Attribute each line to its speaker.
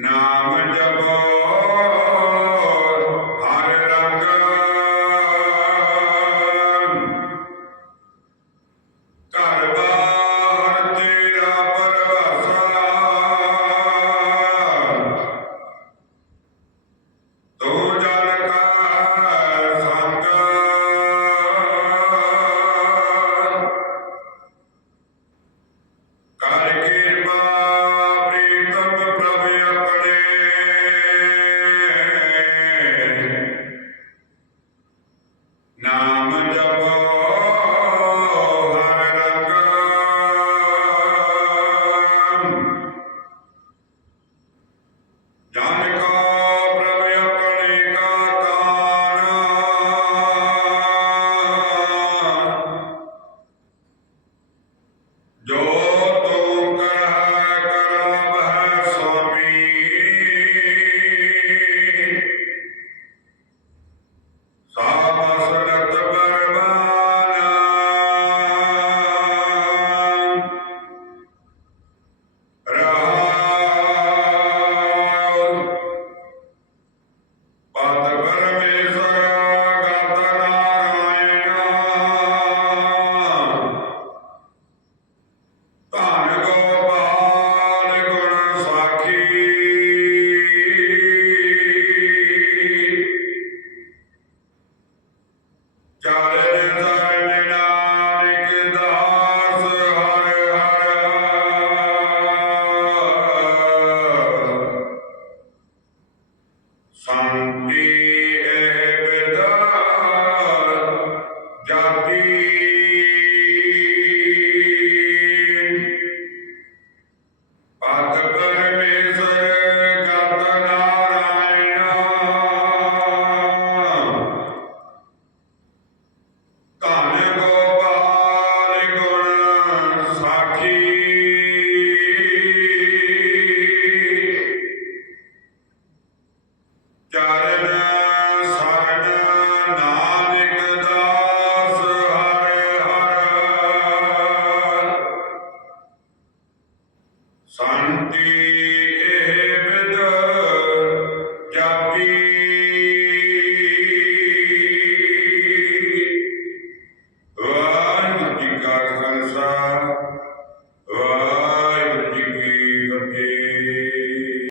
Speaker 1: Namaste. Got it. Sakhi Charan